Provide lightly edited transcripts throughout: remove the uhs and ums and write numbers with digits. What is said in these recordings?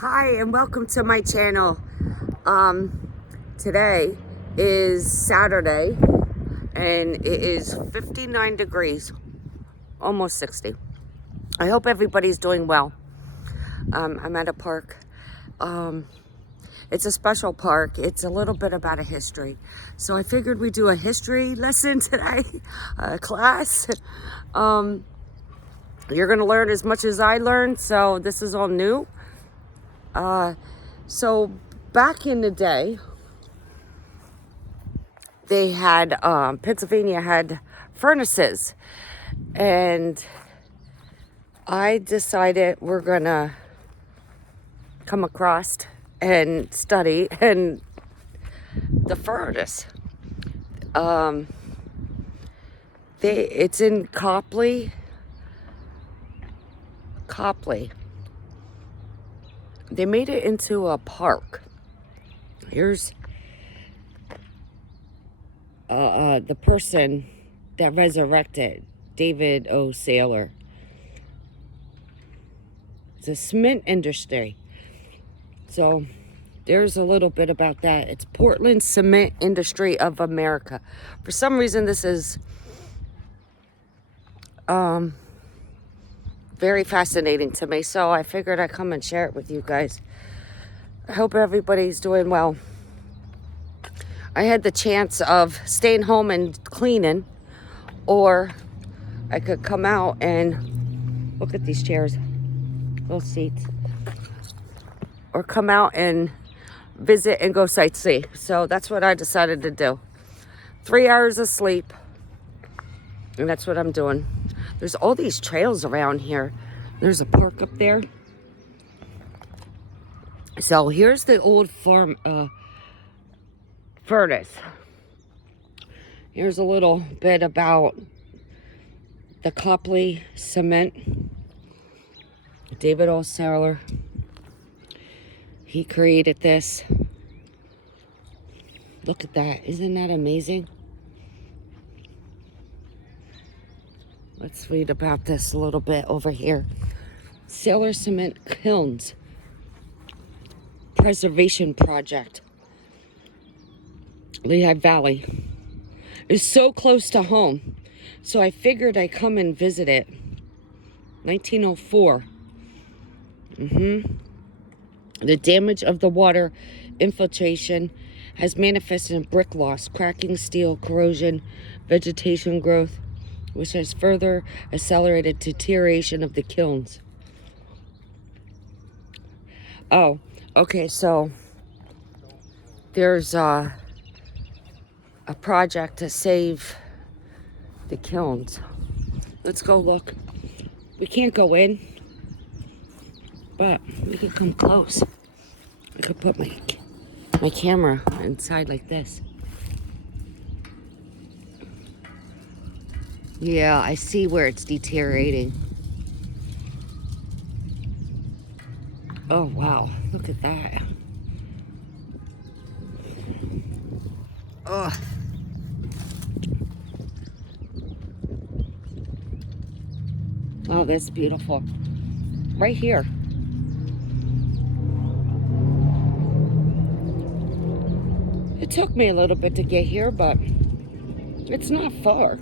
Hi and welcome to my channel. Today is Saturday and it is 59 degrees, almost 60. I hope everybody's doing well. I'm at a park. It's a special park. It's a little bit about a history. So I figured we'd do a history lesson today, a class. You're gonna learn as much as I learned, so this is all new. So back in the day, they had, Pennsylvania had furnaces, and I decided we're gonna come across and study and the furnace. It's in Copley. They made it into a park. Here's the person that resurrected David O. Saylor. It's a cement industry. So there's a little bit about that. It's Portland Cement Industry of America. For some reason, this is very fascinating to me. So I figured I'd come and share it with you guys. I hope everybody's doing well. I had the chance of staying home and cleaning, or I could come out and look at these chairs, little seats, or come out and visit and go sightsee. So that's what I decided to do. 3 hours of sleep, and that's what I'm doing. There's all these trails around here. There's a park up there. So here's the old furnace. Here's a little bit about the Copley cement. David O. Saylor. He created this. Look at that. Isn't that amazing? Let's read about this a little bit over here. Saylor Cement Kilns Preservation Project. Lehigh Valley is so close to home, so I figured I'd come and visit it. 1904. The damage of the water infiltration has manifested in brick loss, cracking, steel corrosion, vegetation growth, which has further accelerated deterioration of the kilns. Oh, okay, so there's a project to save the kilns. Let's go look. We can't go in, but we could come close. I could put my camera inside like this. Yeah, I see where it's deteriorating. Oh, wow. Look at that. Oh. Oh, that's beautiful. Right here. It took me a little bit to get here, but it's not far.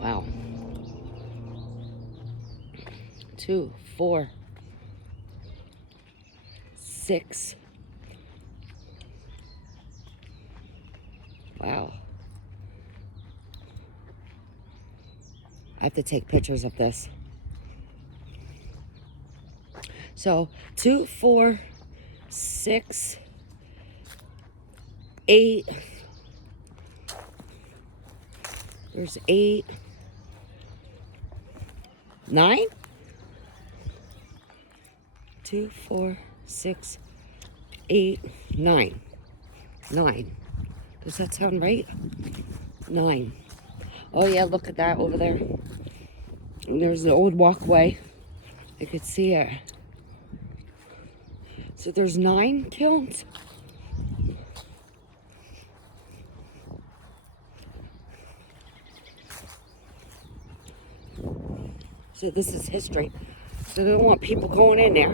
Wow. 2, 4, 6. Wow. I have to take pictures of this. So 2, 4, 6, 8. There's 8, 9. 2, 4, 6, 8, 9. 9. Does that sound right? 9. Oh yeah, look at that over there. And there's the old walkway. I could see it. So there's 9 kilns. So this is history. So they don't want people going in there.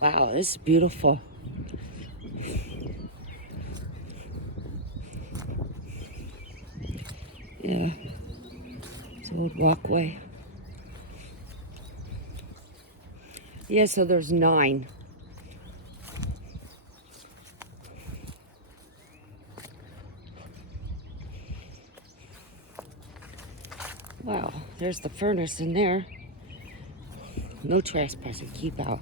Wow, this is beautiful. Yeah, it's an old walkway. Yeah, so there's 9. Wow, there's the furnace in there. No trespassing, keep out.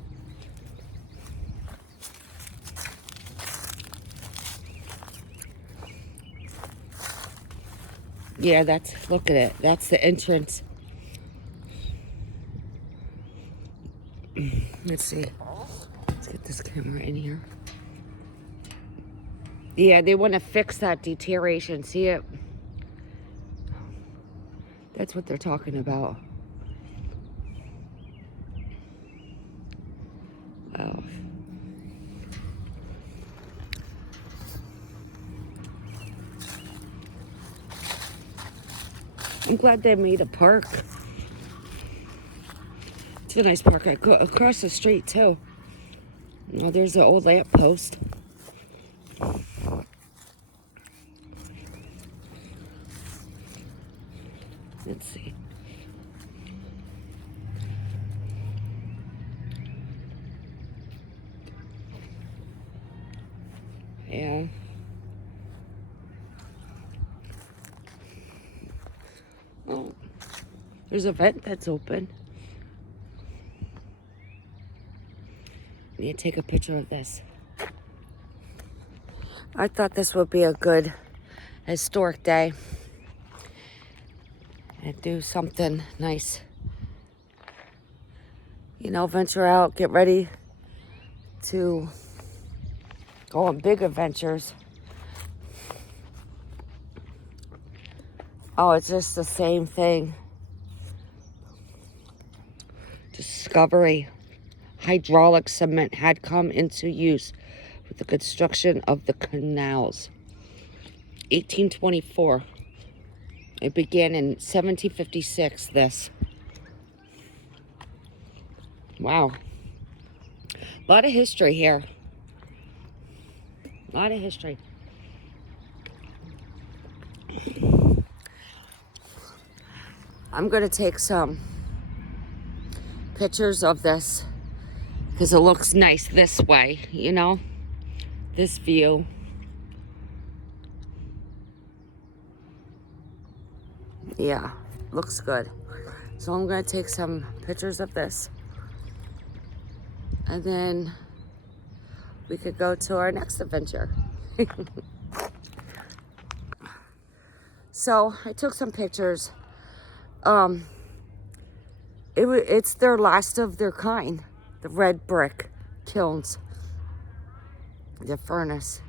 Yeah, look at it. That's the entrance. Let's see. Let's get this camera in here. Yeah, they want to fix that deterioration. See it? That's what they're talking about. Wow. I'm glad they made a park. It's a nice park. I go across the street too. Oh, there's an old lamp post. Let's see. Yeah. Oh, there's a vent that's open. I need to take a picture of this. I thought this would be a good historic day and do something nice. You know, venture out, get ready to go on big adventures. Oh, it's just the same thing. Discovery. Hydraulic cement had come into use with the construction of the canals. 1824. It began in 1756, this. Wow. A lot of history here. A lot of history. I'm going to take some pictures of this because it looks nice this way, you know, this view. Yeah, looks good. So I'm going to take some pictures of this and then we could go to our next adventure. So I took some pictures. It's their last of their kind, the red brick kilns, the furnace.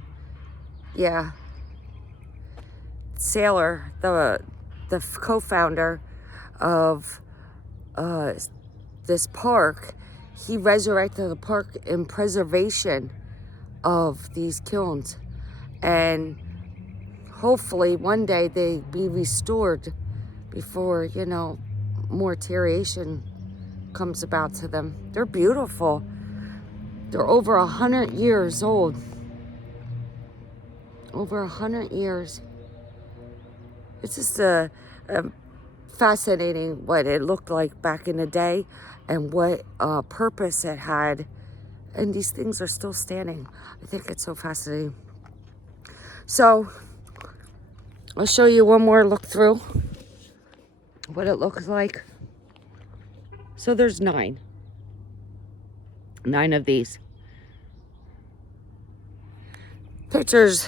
Yeah. Sailor, the co-founder of this park, he resurrected the park in preservation of these kilns, and hopefully one day they be restored before, you know, more deterioration comes about to them. They're beautiful. They're over 100 years old. Over 100 years. It's just a fascinating what it looked like back in the day and what purpose it had. And these things are still standing. I think it's so fascinating. So I'll show you one more look through what it looks like. So there's 9 of these. Pictures,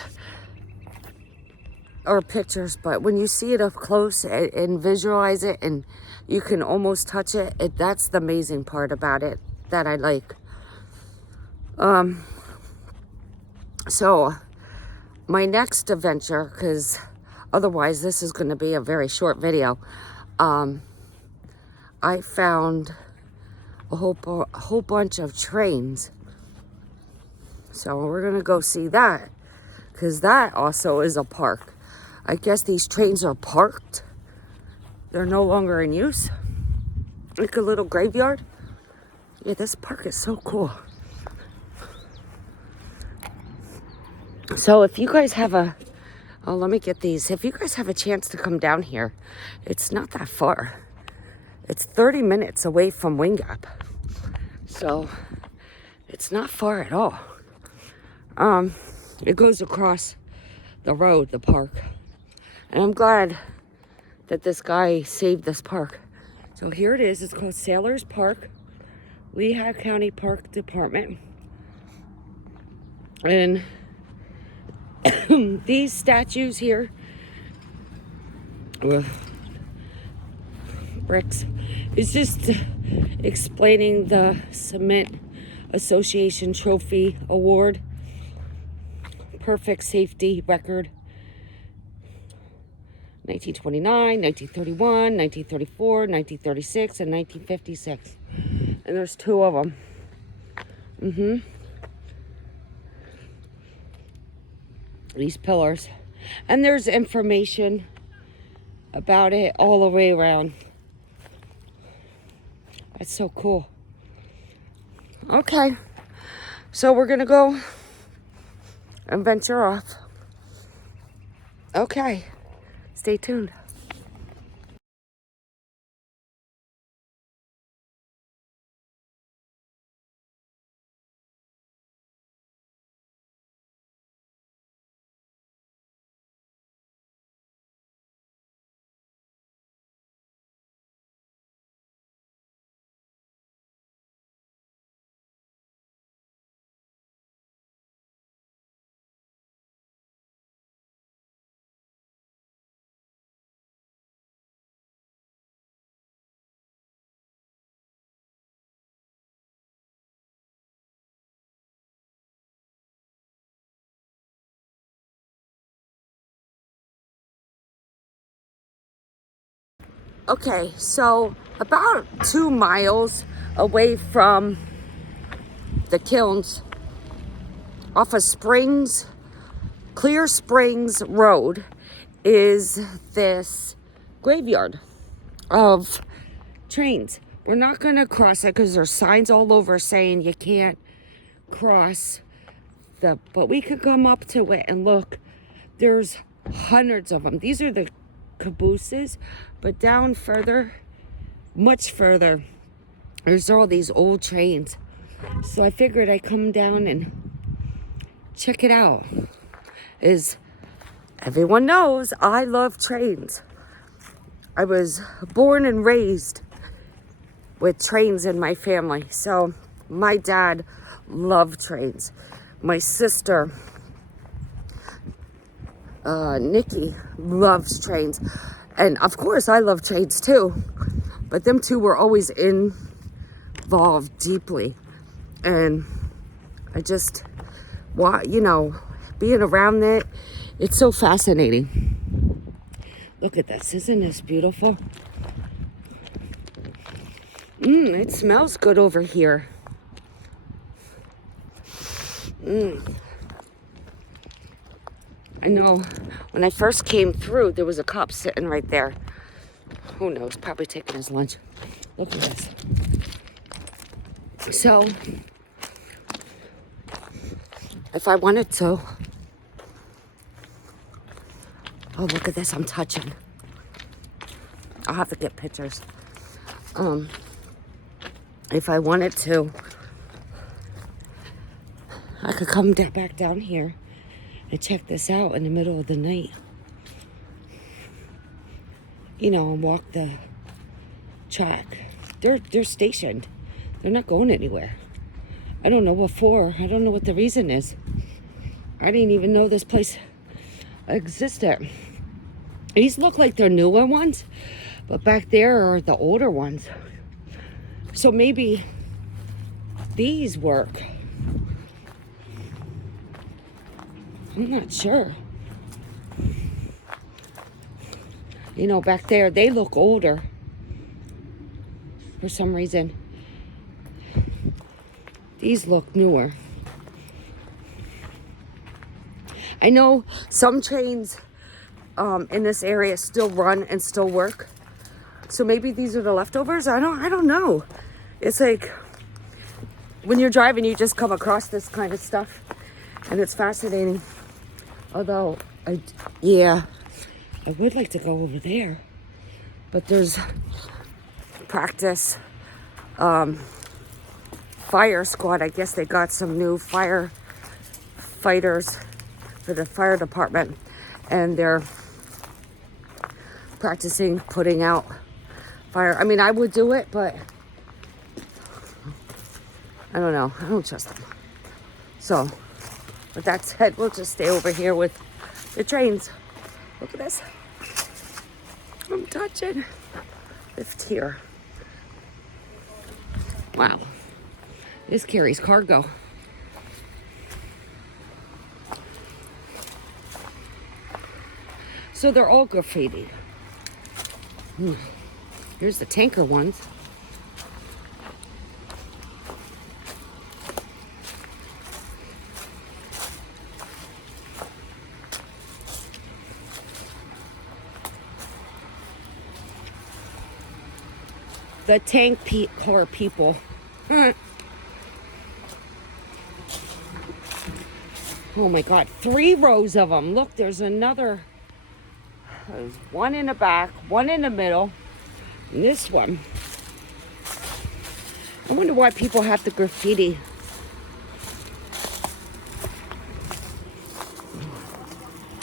but when you see it up close and visualize it and you can almost touch it, that's the amazing part about it that I like. So my next adventure, because otherwise this is going to be a very short video, I found a whole bunch of trains. So we're going to go see that, because that also is a park. I guess these trains are parked. They're no longer in use. Like a little graveyard. Yeah, this park is so cool. So if you guys have let me get these. If you guys have a chance to come down here, it's not that far. It's 30 minutes away from Wing Gap. So it's not far at all. It goes across the road, the park. And I'm glad that this guy saved this park. So here it is. It's called Sailors Park, Lehigh County Park Department. And these statues here with bricks is just explaining the Cement Association Trophy Award, perfect safety record, 1929, 1931, 1934, 1936, and 1956. And there's 2 of them. These pillars. And there's information about it all the way around. That's so cool. Okay. So we're going to go and venture off. Okay. Stay tuned. Okay, so about 2 miles away from the kilns, off of Clear Springs Road, is this graveyard of trains. We're not going to cross it because there's signs all over saying you can't cross but we could come up to it and look. There's hundreds of them. These are the cabooses, but down further, much further, there's all these old trains. So I figured I'd come down and check it out. As everyone knows, I love trains. I was born and raised with trains in my family. So my dad loved trains. My sister, Nikki, loves trains. And of course, I love trains too. But them two were always involved deeply. And I just, being around it, it's so fascinating. Look at this. Isn't this beautiful? It smells good over here. I know when I first came through, there was a cop sitting right there. Who knows? Probably taking his lunch. Look at this. So, if I wanted to, oh, look at this. I'm touching. I'll have to get pictures. If I wanted to, I could come back down here and check this out in the middle of the night. And walk the track. They're stationed. They're not going anywhere. I don't know what for. I don't know what the reason is. I didn't even know this place existed. These look like they're newer ones, but back there are the older ones. So maybe these work. I'm not sure. Back there, they look older for some reason. These look newer. I know some trains in this area still run and still work. So maybe these are the leftovers. I don't know. It's like when you're driving, you just come across this kind of stuff, and it's fascinating. Although, yeah, I would like to go over there, but there's practice fire squad. I guess they got some new firefighters for the fire department, and they're practicing putting out fire. I mean, I would do it, but I don't know. I don't trust them. So, with that said, we'll just stay over here with the trains. Look at this. I'm touching. Lift here. Wow. This carries cargo. So they're all graffiti. Here's the tanker ones. The tank car people. Oh my God, 3 rows of them. Look, there's another. There's one in the back, one in the middle, and this one. I wonder why people have the graffiti.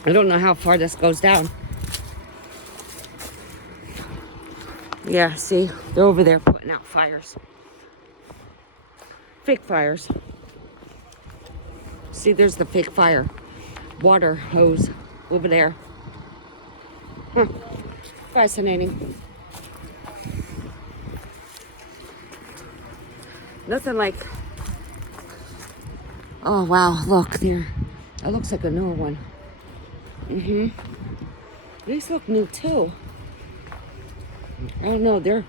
I don't know how far this goes down. Yeah, see, they're over there putting out fires. Fake fires. See, there's the fake fire. Water hose over there. Fascinating. Nothing like... Oh, wow, look there. That looks like a newer one. These look new, too. I don't know, they're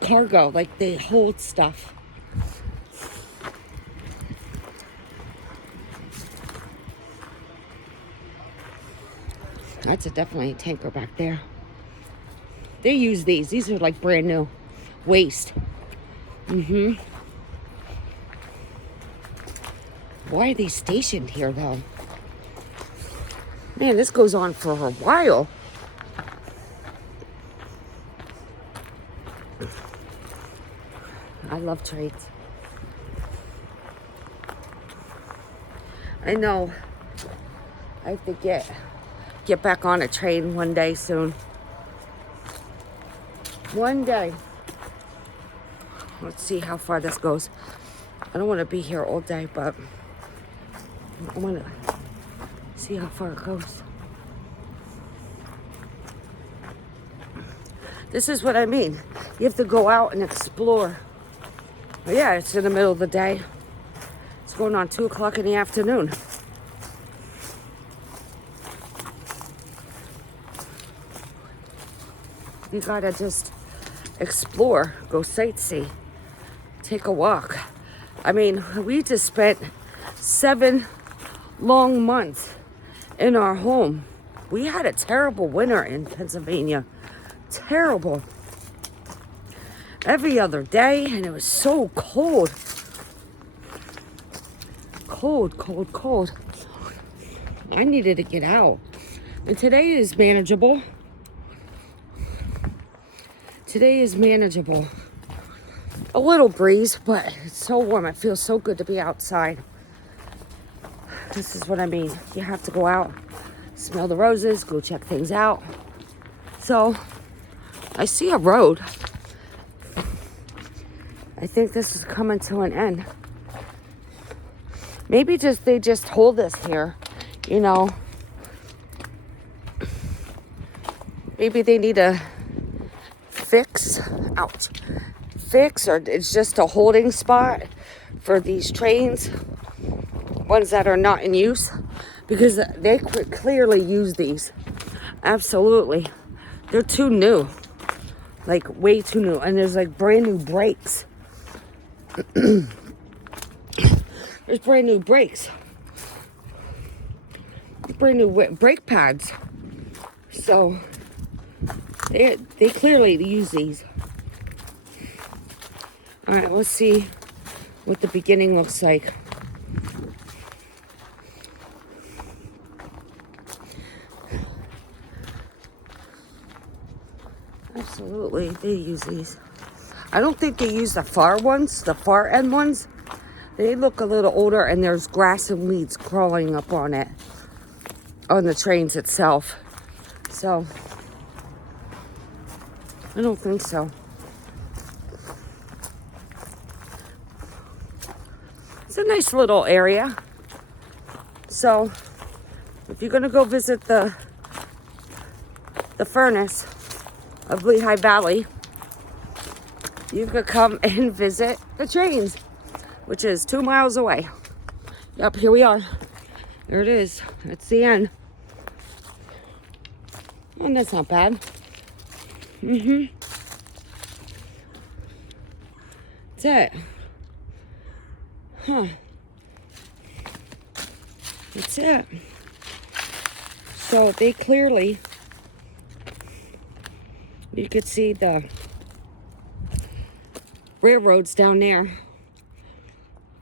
cargo, like they hold stuff. That's definitely a tanker back there. They use these. These are like brand new. Waste. Why are they stationed here, though? Man, this goes on for a while. I love trades. I know. I have to get back on a train one day soon. One day. Let's see how far this goes. I don't want to be here all day, but I want to see how far it goes. This is what I mean. You have to go out and explore. But yeah, it's in the middle of the day. It's going on 2 o'clock in the afternoon. You gotta just explore, go sightsee, take a walk. I mean, we just spent 7 long months in our home. We had a terrible winter in Pennsylvania. Terrible. Every other day, and it was so cold. Cold, cold, cold. I needed to get out. And today is manageable. Today is manageable. A little breeze, but it's so warm. It feels so good to be outside. This is what I mean. You have to go out, smell the roses, go check things out. So, I see a road. I think this is coming to an end. Maybe they just hold us here, you know. Maybe they need a fix, or it's just a holding spot for these trains, ones that are not in use, because they clearly use these. Absolutely. They're too new, like way too new, and there's like brand new brakes. There's brand new brakes, brand new brake pads. So they clearly use these. All right, let's see what the beginning looks like. Absolutely, they use these. I don't think they use the far ones, the far end ones. They look a little older, and there's grass and weeds crawling up on it, on the trains itself. So, I don't think so. It's a nice little area. So, if you're going to go visit the furnace of Lehigh Valley, you could come and visit the trains, which is 2 miles away. Yep, here we are. There it is. It's the end. And that's not bad. That's it. Huh. That's it. So they clearly, you could see the railroads down there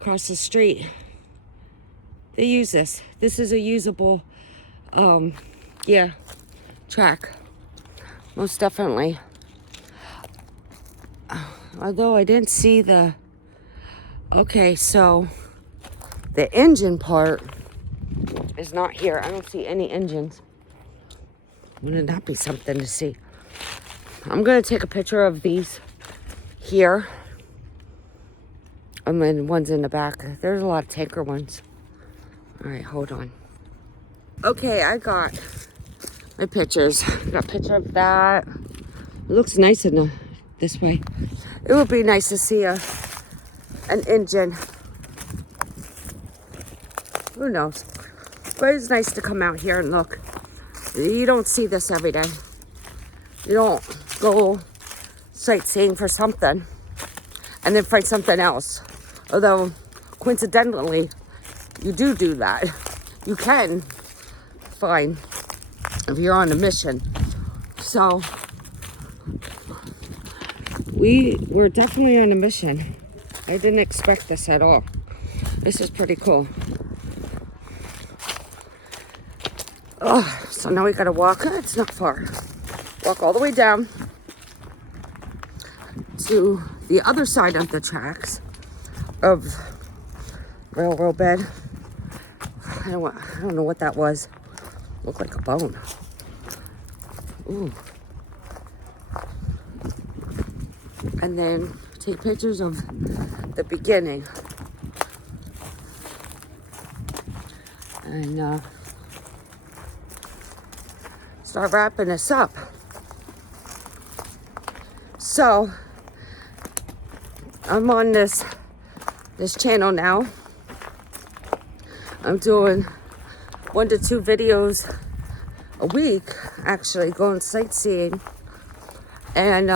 across the street. They use this. This is a usable, track. Most definitely. Although I didn't see the, okay, so the engine part is not here. I don't see any engines. Wouldn't that be something to see? I'm going to take a picture of these here. And then one's in the back. There's a lot of tanker ones. All right, hold on. Okay, I got my pictures. Got a picture of that. It looks nice in this way. It would be nice to see an engine. Who knows? But it's nice to come out here and look. You don't see this every day. You don't go sightseeing for something and then find something else. Although, coincidentally, you do that. You can find if you're on a mission. So, we're definitely on a mission. I didn't expect this at all. This is pretty cool. Oh, so now we gotta walk. It's not far. Walk all the way down to the other side of the tracks of railroad bed. I don't know what that was. Looked like a bone. Ooh. And then take pictures of the beginning. And start wrapping this up. So I'm on this channel now. I'm doing 1 to 2 videos a week, actually, going sightseeing. And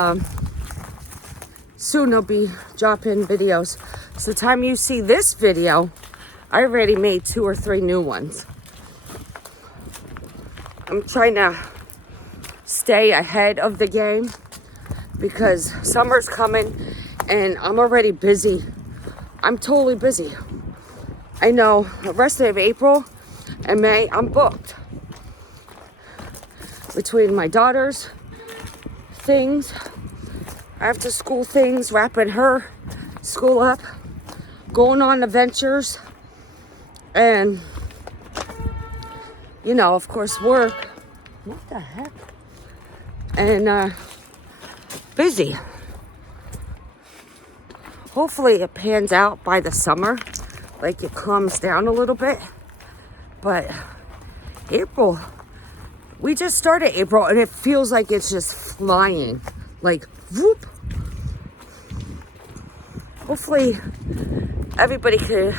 soon I'll be dropping videos. So the time you see this video, I already made 2 or 3 new ones. I'm trying to stay ahead of the game because summer's coming and I'm already busy. I'm totally busy. I know the rest of April and May, I'm booked. Between my daughter's things, after school things, wrapping her school up, going on adventures, and, you know, of course, work. What the heck? And busy. Hopefully it pans out by the summer, like it calms down a little bit. But April, we just started April and it feels like it's just flying, like whoop. Hopefully everybody could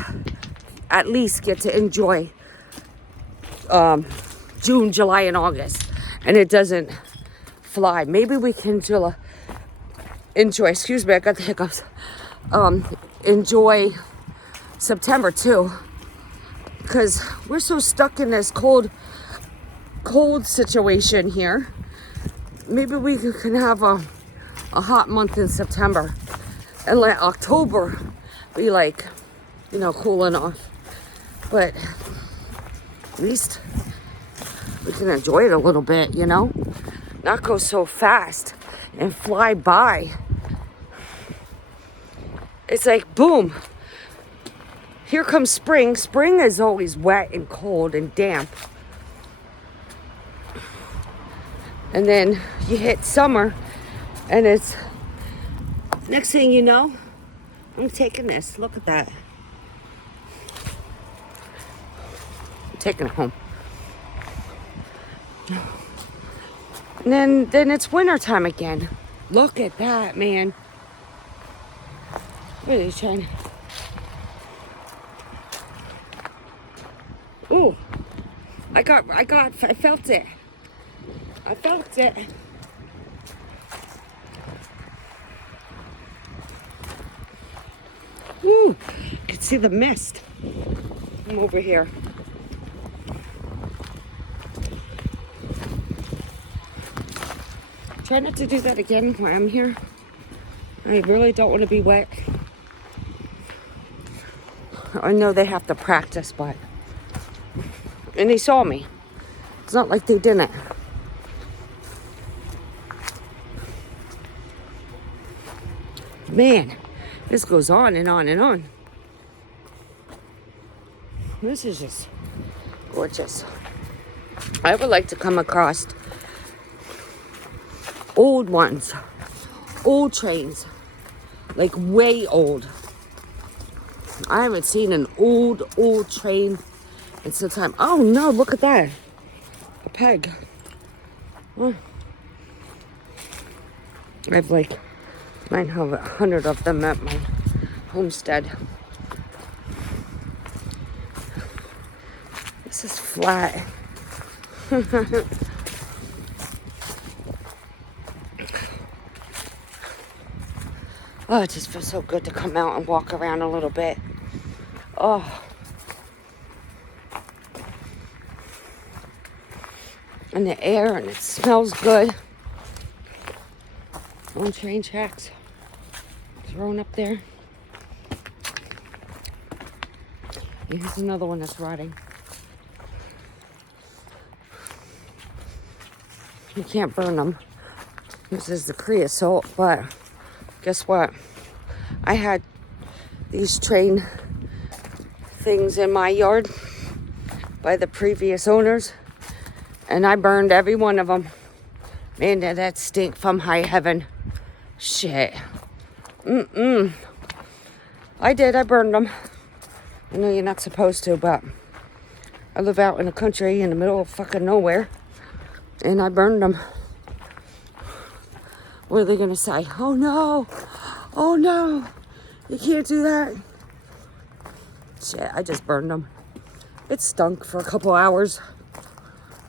at least get to enjoy June, July, and August, and it doesn't fly. Maybe we can enjoy, excuse me, I got the hiccups, enjoy September too, because we're so stuck in this cold cold situation here. Maybe we can have a hot month in September and let October be like, you know, cooling off. But at least we can enjoy it a little bit, you know? Not go so fast and fly by. It's like, boom. Here comes spring. Spring is always wet and cold and damp. And then you hit summer and it's, next thing you know, I'm taking this. Look at that. I'm taking it home. And then it's winter time again. Look at that, man. What are they trying? Ooh, I felt it. I felt it. Ooh, I can see the mist. I'm over here. Try not to do that again while I'm here. I really don't want to be wet. I know they have to practice, but... And they saw me. It's not like they didn't. Man, this goes on and on and on. This is just gorgeous. I would like to come across old ones. Old trains. Like way old. I haven't seen an old train in some time. Oh no, look at that. A peg. Oh. I have like 900 of them at my homestead. This is flat. Oh, it just feels so good to come out and walk around a little bit. Oh. And the air, and it smells good. On train tracks. Thrown up there. Here's another one that's rotting. You can't burn them. This is the creosote, but guess what? I had these train things in my yard by the previous owners, and I burned every one of them. Man, did that stink from high heaven. Shit. I burned them. I know you're not supposed to, but I live out in the country in the middle of fucking nowhere, and I burned them. What are they gonna say? Oh no, you can't do that. Shit, I just burned them. It stunk for a couple hours,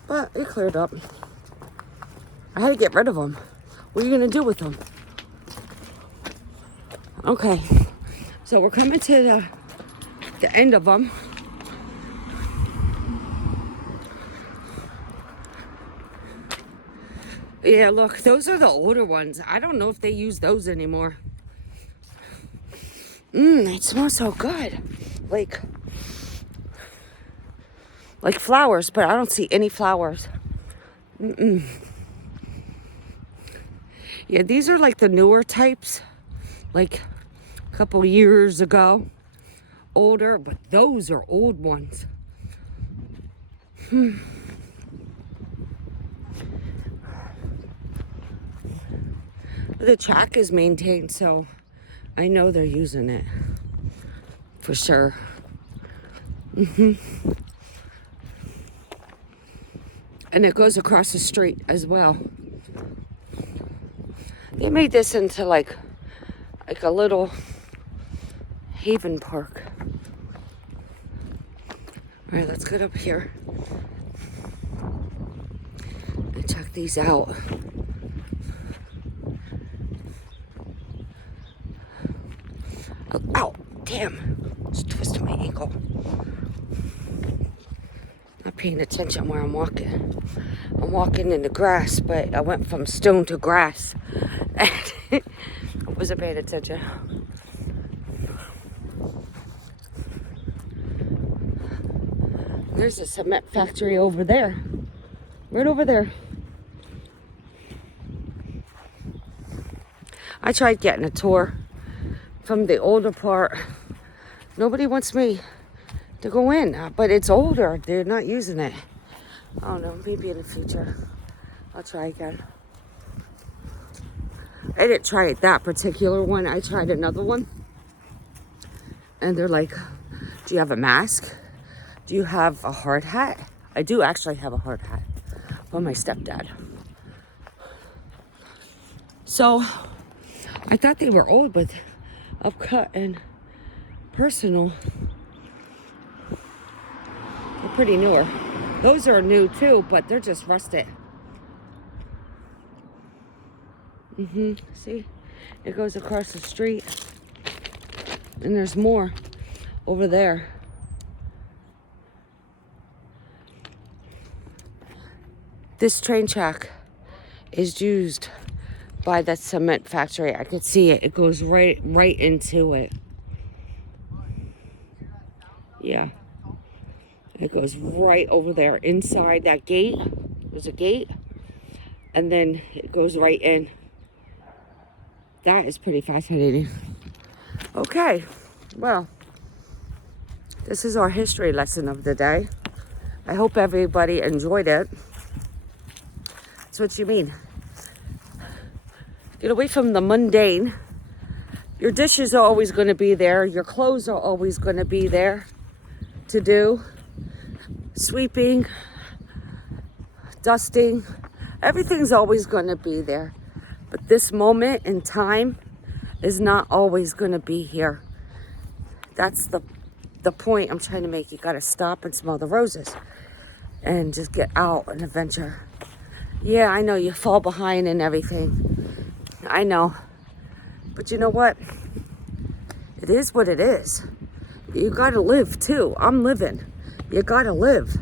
but it cleared up. I had to get rid of them. What are you gonna do with them? Okay, so we're coming to the end of them. Yeah, look, those are the older ones. I don't know if they use those anymore. They smell so good. Like flowers, but I don't see any flowers. Yeah, these are like the newer types. Like a couple years ago. Older, but those are old ones. The track is maintained, so I know they're using it. For sure. And it goes across the street as well. They made this into like a little haven park. All right, let's get up here and check these out. Oh, ow, damn, just twisted my ankle. Up paying attention where I'm walking. I'm walking in the grass, but I went from stone to grass. And I wasn't paying attention. There's a cement factory over there. Right over there. I tried getting a tour from the older part. Nobody wants me to go in, but it's older. They're not using it. I don't know, maybe in the future I'll try again. I didn't try that particular one. I tried another one. And they're like, do you have a mask? Do you have a hard hat? I do actually have a hard hat from my stepdad. So I thought they were old, but upcut and personal. They're pretty newer. Those are new too, but they're just rusted. See? It goes across the street. And there's more over there. This train track is used by that cement factory. I could see it. It goes right into it. Yeah. It goes right over there inside that gate. There's a gate. And then it goes right in. That is pretty fascinating. Okay. Well, this is our history lesson of the day. I hope everybody enjoyed it. That's what you mean. Get away from the mundane. Your dishes are always going to be there. Your clothes are always going to be there to do. Sweeping, dusting, everything's always going to be there. But this moment in time is not always going to be here. That's the point I'm trying to make. You got to stop and smell the roses and just get out and adventure. Yeah, I know you fall behind and everything. I know. But you know what? It is what it is. You got to live too. I'm living. You gotta live.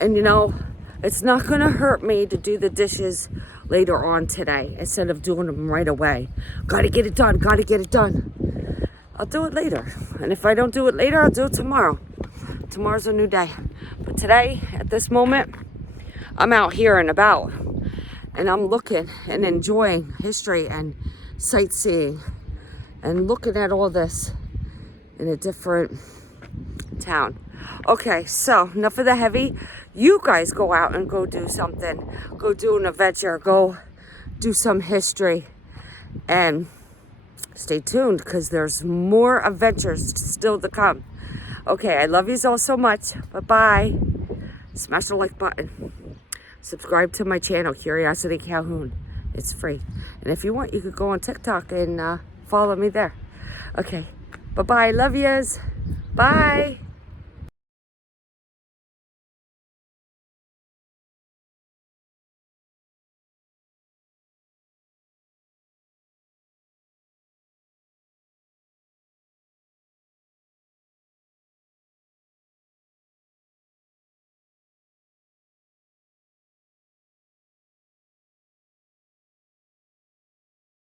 And you know, it's not gonna hurt me to do the dishes later on today instead of doing them right away. Gotta get it done, gotta get it done. I'll do it later. And if I don't do it later, I'll do it tomorrow. Tomorrow's a new day. But today, at this moment, I'm out here and about. And I'm looking and enjoying history and sightseeing. And looking at all this in a different town. Okay, so enough of the heavy. You guys go out and go do something. Go do an adventure. Go do some history. And stay tuned because there's more adventures still to come. Okay, I love you all so much. Bye-bye. Smash the like button. Subscribe to my channel, Curiosity Calhoun. It's free. And if you want, you could go on TikTok and follow me there. Okay, bye-bye. Love yous. Bye.